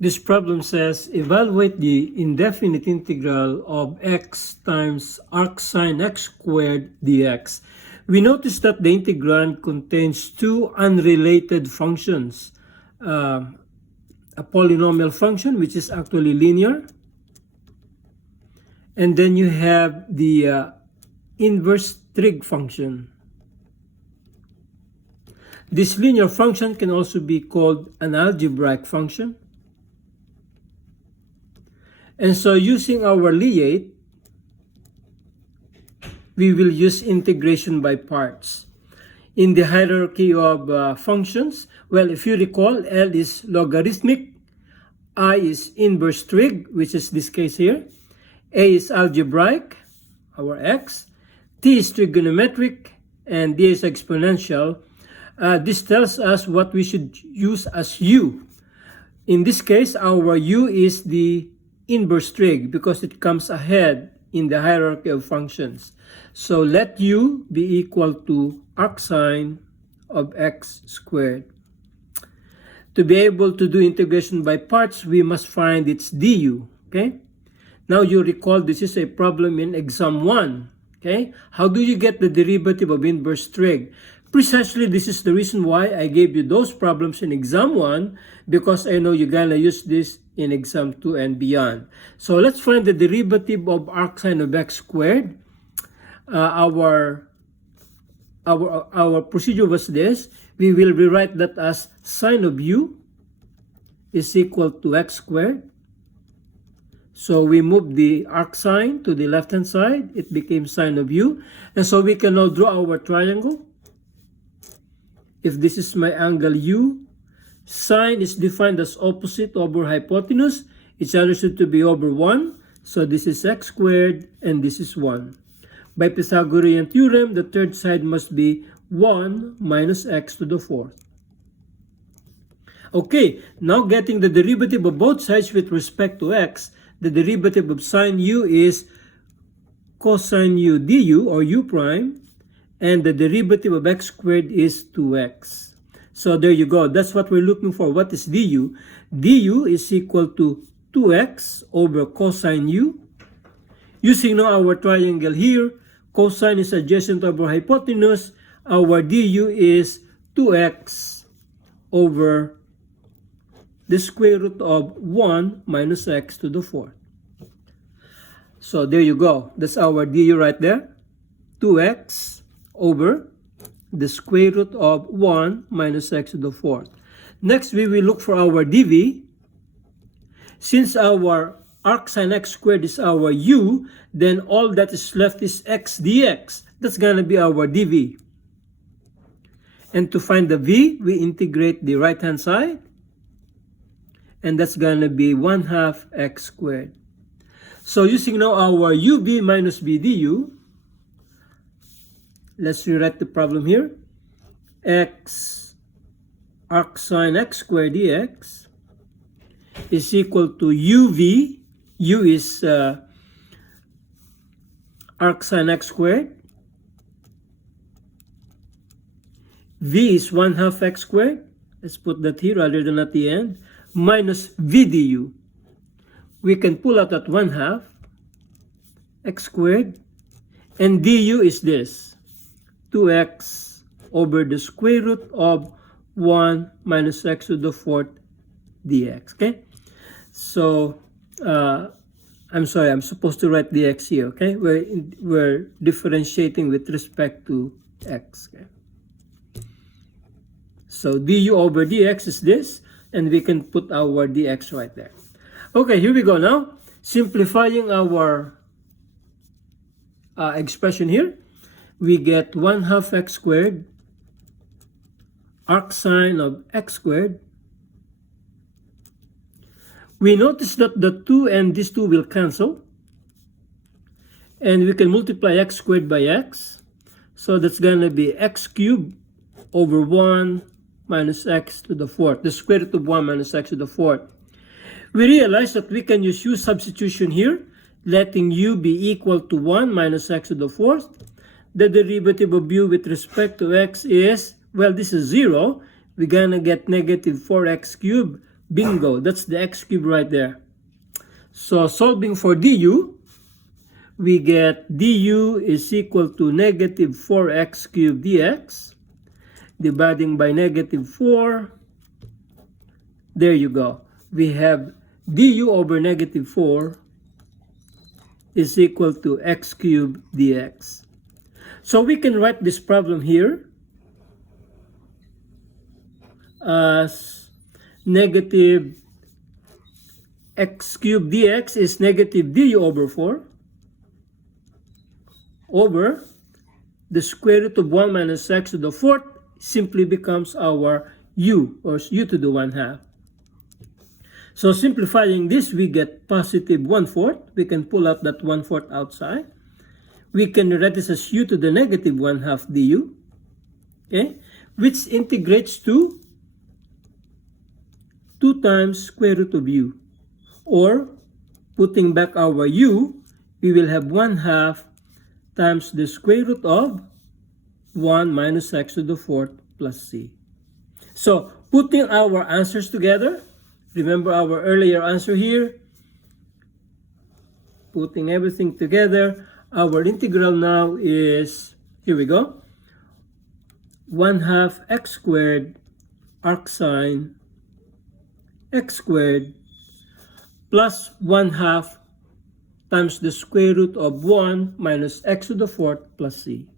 This problem says, evaluate the indefinite integral of x times arc sine x squared dx. We notice that the integrand contains two unrelated functions. A polynomial function, which is actually linear. And then you have the inverse trig function. This linear function can also be called an algebraic function. And so using our Lie, we will use integration by parts. In the hierarchy of functions, well, if you recall, L is logarithmic, I is inverse trig, which is this case here, A is algebraic, our x, T is trigonometric, and D is exponential. This tells us what we should use as U. In this case, our U is the inverse trig because it comes ahead in the hierarchy of functions. So let U be equal to arc sine of x squared. To be able to do integration by parts, we must find its du. Okay? Now you recall this is a problem in exam 1. Okay? How do you get the derivative of inverse trig? Precisely this is the reason why I gave you those problems in exam 1, because I know you're gonna use this in exam 2 and beyond. So let's find the derivative of arc sine of x squared. Our procedure was this. We will rewrite that as sine of u is equal to x squared. So we move the arc sine to the left hand side. It became sine of u. And so we can now draw our triangle. If this is my angle u, sine is defined as opposite over hypotenuse. It's understood to be over 1. So this is x squared and this is 1. By Pythagorean theorem, the third side must be 1 minus x to the fourth. Okay, now getting the derivative of both sides with respect to x, the derivative of sine u is cosine u du or u prime, and the derivative of x squared is 2x. So there you go. That's what we're looking for. What is du? Du is equal to 2x over cosine u. Using now our triangle here, cosine is adjacent over hypotenuse. Our du is 2x over the square root of 1 minus x to the fourth. So there you go. That's our du right there. 2x over the square root of 1 minus x to the fourth. Next, we will look for our dv. Since our arc sine x squared is our u, then all that is left is x dx. That's going to be our dv. And to find the v, we integrate the right hand side. And that's going to be 1/2 x squared. So using now our ub minus b du, let's rewrite the problem here. X arc sine x squared dx is equal to uv. U is arc sine x squared. V is 1/2 x squared. Let's put that here rather than at the end. Minus v du. We can pull out that 1/2 x squared. And du is this. 2x over the square root of 1 minus x to the fourth dx. Okay? So, I'm sorry, I'm supposed to write dx here. Okay? We're differentiating with respect to x. Okay? So, du over dx is this. And we can put our dx right there. Okay, here we go now. Simplifying our expression here. We get 1/2 x squared arc sine of x squared. We notice that the 2 and this 2 will cancel. And we can multiply x squared by x. So that's going to be x cubed over 1 minus x to the fourth. The square root of 1 minus x to the fourth. We realize that we can use u substitution here, letting u be equal to 1 minus x to the fourth. The derivative of u with respect to x is, well, this is 0. We're going to get negative 4x cubed Bingo, that's the x cubed right there. So solving for du, we get du is equal to negative 4x cubed dx, dividing by negative 4. There you go. We have du over negative 4 is equal to x cubed dx. So we can write this problem here as negative x cubed dx is negative du over 4 over the square root of 1 minus x to the 4th simply becomes our u, or u to the 1/2. So simplifying this, we get positive 1/4. We can pull out that 1/4 outside. We can write this as u to the negative 1/2 du, okay, which integrates to 2 times square root of u. Or, putting back our u, we will have 1/2 times the square root of 1 minus x to the 4th plus c. So, putting our answers together, remember our earlier answer here, putting everything together, our integral now is, here we go, 1/2 x squared arc sine x squared plus 1/2 times the square root of 1 minus x to the 4th plus c.